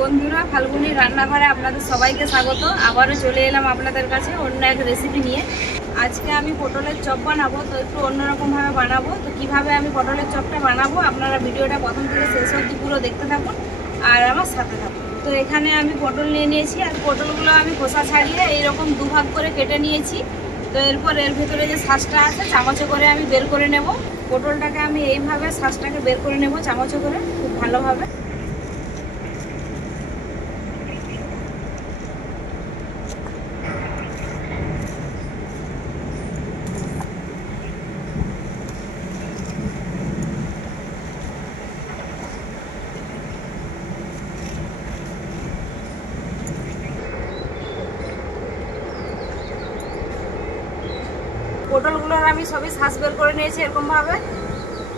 বন্ধুরা, ফাল্গুনি রান্নাঘরে আপনাদের সবাইকে স্বাগত। আবারও চলে এলাম আপনাদের কাছে অন্য এক রেসিপি নিয়ে। আজকে আমি পটলের চপ বানাবো, তো একটু অন্যরকমভাবে বানাবো। তো কিভাবে আমি পটলের চপটা বানাবো আপনারা ভিডিওটা প্রথম থেকে শেষ অবধি পুরো দেখতে থাকুন আর আমার সাথে থাকুন। তো এখানে আমি পটল নিয়ে নিয়েছি, আর পটলগুলো আমি খোসা ছাড়িয়ে এইরকম দুভাগ করে কেটে নিয়েছি। তো এরপর এর ভেতরে যে শাঁসটা আছে চামচে করে আমি বের করে নেব। পটলটাকে আমি এইভাবে শাঁসটাকে বের করে নেব চামচে করে খুব ভালোভাবে। পটলগুলোর আমি সবই শাঁস বের করে নিয়েছি এরকমভাবে,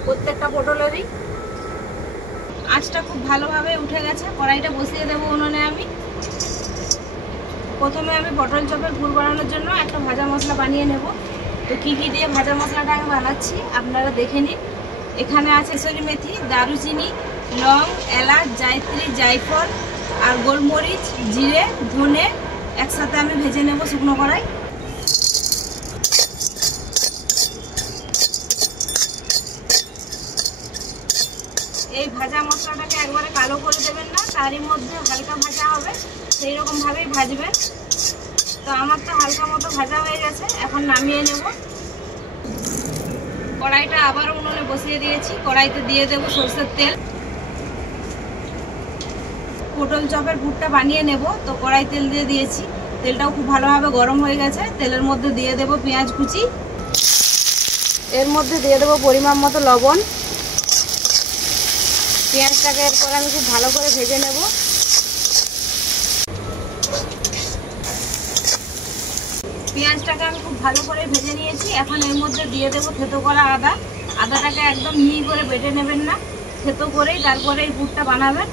প্রত্যেকটা পটলেরই। আঁচটা খুব ভালোভাবে উঠে গেছে। কড়াইটা বসিয়ে দেবো উনুনে। আমি প্রথমে পটল চপের পুর বানানোর জন্য একটা ভাজা মশলা বানিয়ে নেব। তো কী কী দিয়ে ভাজা মশলাটা আমি বানাচ্ছি আপনারা দেখে নিন। এখানে আছে কসুরি মেথি, দারুচিনি, লং, এলাচ, জায়ত্রী, জায়ফল আর গোলমরিচ, জিরে, ধনে একসাথে আমি ভেজে নেব শুকনো কড়াই। এই ভাজা মশলাটাকে একবারে কালো করে দেবেন না, তারই মধ্যে হালকা ভাজা হবে, সেই রকমভাবেই ভাজবেন। তো আমার তো হালকা মতো ভাজা হয়ে গেছে, এখন নামিয়ে নেব। কড়াইটা আবার উনুনে বসিয়ে দিয়েছি। কড়াইতে দিয়ে দেবো সরষের তেল। পটল চপের পুরটা বানিয়ে নেব, তো কড়াই তেল দিয়ে দিয়েছি। তেলটাও খুব ভালোভাবে গরম হয়ে গেছে। তেলের মধ্যে দিয়ে দেবো পেঁয়াজ কুচি, এর মধ্যে দিয়ে দেবো পরিমাণ মতো লবণ। পেঁয়াজটাকে এরপর আমি খুব ভালো করে ভেজে নেব। পেঁয়াজটাকে আমি খুব ভালো করে ভেজে নিয়েছি। এখন এর মধ্যে দিয়ে দেবো থেতো করা আদা। আদাটাকে একদম মিহি করে বেটে নেবেন না, থেতো করেই তারপরে এই পুরটা বানাবেন।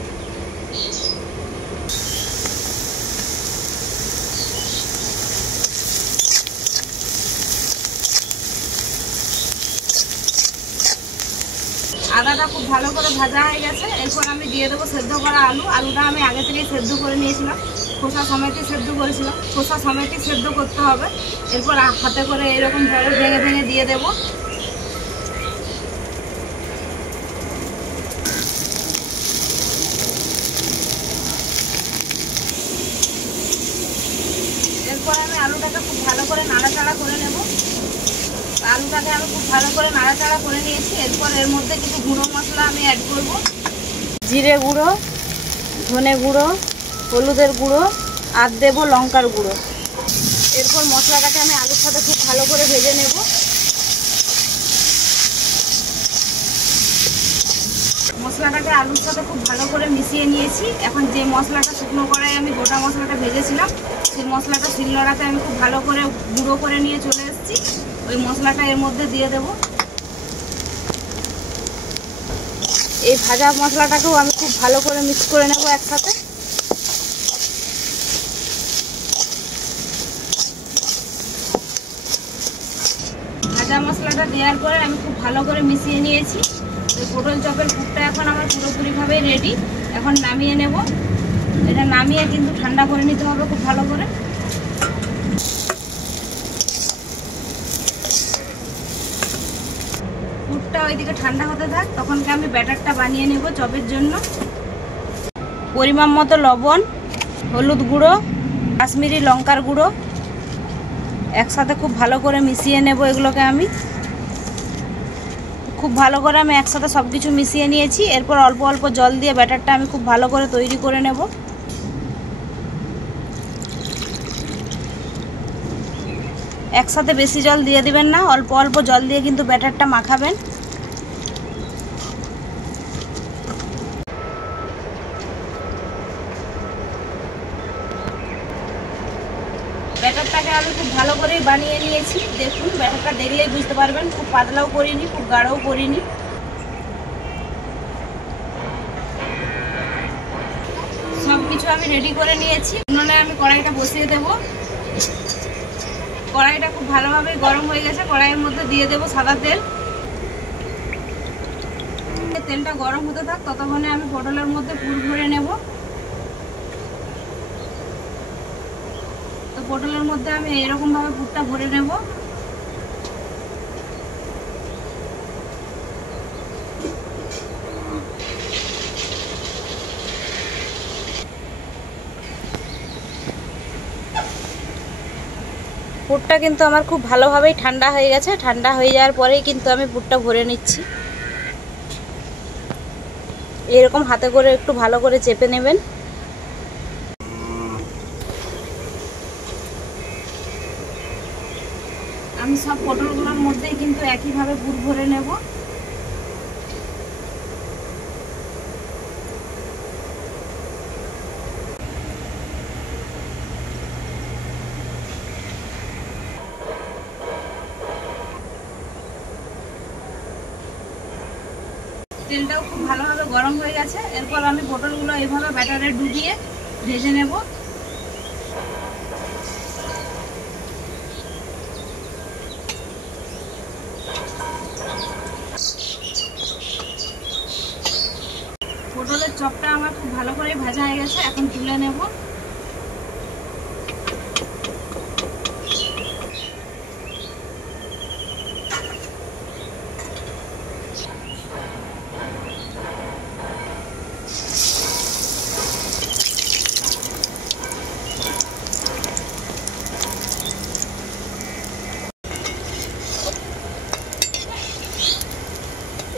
আদাটা খুব ভালো করে ভাজা হয়ে গেছে। এরপর আমি দিয়ে দেবো সেদ্ধ করা আলু। আলুটা আমি আগে থেকেই সেদ্ধ করে নিয়েছিলাম, খোসা সমেতই সেদ্ধ করেছিলাম। খোসা সমেতই সেদ্ধ করতে হবে। এরপর হাতে করে এরকম ভাবে ভেঙে ভেঙে দিয়ে দেব। এরপর আমি আলুটাকে খুব ভালো করে নাড়াচাড়া করে নেব। আলুটাকে আমি খুব ভালো করে নাড়াচাড়া করে নিয়েছি। এরপর এর মধ্যে কিছু গুঁড়ো মশলা আমি অ্যাড করব। জিরে গুঁড়ো, ধনে গুঁড়ো, হলুদের গুঁড়ো আর দেবো লঙ্কার গুঁড়ো। এরপর মশলাটাকে আমি আলুর সাথে খুব ভালো করে ভেজে নেব। মশলাটাকে আলুর সাথে খুব ভালো করে মিশিয়ে নিয়েছি। এখন যে মশলাটা শুকনো কড়াই আমি গোটা মশলাটা ভেজেছিলাম, সেই মশলাটা শিলনোড়াতে আমি খুব ভালো করে গুঁড়ো করে নিয়ে চলে এসেছি। ওই মশলাটা এর মধ্যে দিয়ে দেব। এই ভাজা মশলাটাকেও আমি খুব ভালো করে মিক্স করে নেব একসাথে। ভাজা মশলাটা দেওয়ার পরে আমি খুব ভালো করে মিশিয়ে নিয়েছি। ওই পটল চপের পুরটা এখন আমার পুরোপুরিভাবে রেডি। এখন নামিয়ে নেব। এটা নামিয়ে কিন্তু ঠান্ডা করে নিতে হবে খুব ভালো করে। পুরটা ওইদিকে ঠান্ডা হতে থাক, তখনকে আমি ব্যাটারটা বানিয়ে নেব চপের জন্য। পরিমাণ মতো লবণ, হলুদ গুঁড়ো, কাশ্মীরি লঙ্কার গুঁড়ো একসাথে খুব ভালো করে মিশিয়ে নেব। এগুলোকে আমি খুব ভালো করে একসাথে সব কিছু মিশিয়ে নিয়েছি। এরপর অল্প অল্প জল দিয়ে ব্যাটারটা আমি খুব ভালো করে তৈরি করে নেব। একসাথে বেশি জল দিয়ে দিবেন না, অল্প অল্প জল দিয়ে কিন্তু ব্যাটারটা মাখাবেন। ব্যাটারটাকে আমি খুব ভালো করেই বানিয়ে নিয়েছি। দেখুন, ব্যাটারটা দেখলেই বুঝতে পারবেন, খুব পাতলাও করিনি, খুব গাঢ়ও করিনি। সব কিছু আমি রেডি করে নিয়েছি। উনুনে আমি কড়াইটা বসিয়ে দেব। কড়াইটা খুব ভালোভাবে গরম হয়ে গেছে। কড়াইয়ের মধ্যে দিয়ে দেব সাদা তেল। তেলটা গরম হতে থাক, ততক্ষণে আমি পটলের মধ্যে পুর ভরে নেব। পটলের মধ্যে আমি এরকম ভাবে পুরটা ভরে নেব। পুরটা কিন্তু আমার খুব ভালোভাবেই ঠান্ডা হয়ে গেছে। ঠান্ডা হয়ে যাওয়ার পরেই কিন্তু আমি পুরটা ভরে নিচ্ছি। এরকম হাতে করে একটু ভালো করে চেপে নেবেন। আমি সব পটলগুলোর মধ্যেই কিন্তু একইভাবে পুর ভরে নেব। তেলটাও খুব ভালোভাবে গরম হয়ে গেছে। এরপর আমি পটলগুলো এইভাবে ব্যাটারে ডুবিয়ে ভেজে নেব। পটলের চপটা আমার খুব ভালো করে ভাজা হয়ে গেছে, এখন তুলে নেব।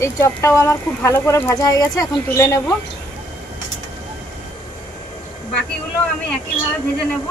এই চপটাও আমার খুব ভালো করে ভাজা হয়ে গেছে, এখন তুলে নেব। বাকিগুলো আমি একইভাবে ভেজে নেব।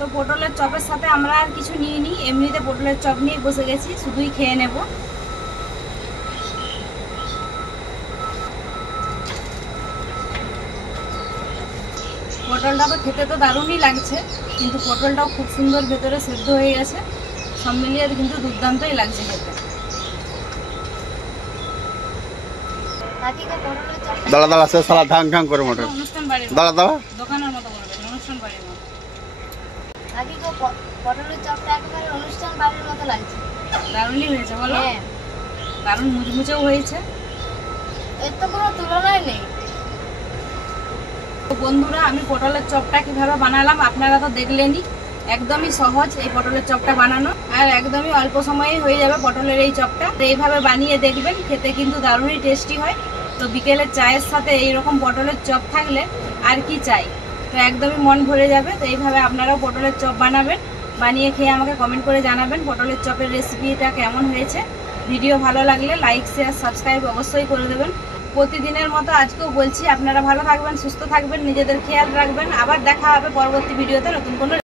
তো পটলের চপের সাথে আমরা আর কিছু নিয়ে নিই, এমনিতে পটলের চপ নিয়ে বসে গেছি, শুধুই খেয়ে নেব। পটলটা তো খেতে তো দারুণই লাগছে, কিন্তু পটলটাও খুব সুন্দর ভেতরে সেদ্ধ হয়ে গেছে। সব মিলিয়ে কিন্তু দুর্দান্তই লাগছে খেতে। দাঁড়া দাঁড়া সে সালা ঢাং ঢাং করে মোটর অনুষ্ঠান বাড়ির দাঁড়া দাঁড়া দোকানের মতো করবেন, অনুষ্ঠান বাড়ির মতো। পটলের চপটা একেবারে অনুষ্ঠান বাড়ির মতো লাগছে। দারুণই হয়েছে বলো? হ্যাঁ, দারুণ মুচমুচেও হয়েছে। এর তো কোনো তুলনাই নেই। তো বন্ধুরা, আমি পটলের চপটা কিভাবে বানালাম আপনারা তো দেখলেনই। একদমই সহজ এই পটলের চপটা বানানো, আর একদমই অল্প সময়ে হয়ে যাবে পটলের এই চপটা। তো এইভাবে বানিয়ে দেখবেন, খেতে কিন্তু দারুণই টেস্টি হয়। তো বিকেলের চায়ের সাথে এইরকম পটলের চপ থাকলে আর কি চাই, তো একদমই মন ভরে যাবে। তো এইভাবে আপনারাও পটলের চপ বানাবেন, বানিয়ে খেয়ে আমাকে কমেন্ট করে জানাবেন পটলের চপের রেসিপিটা কেমন হয়েছে। ভিডিও ভালো লাগলে লাইক শেয়ার সাবস্ক্রাইব অবশ্যই করে দেবেন। প্রতিদিনের মতো আজকেও বলছি, আপনারা ভালো থাকবেন, সুস্থ থাকবেন, নিজেদের খেয়াল রাখবেন। আবার দেখা হবে পরবর্তী ভিডিওতে নতুন কোনো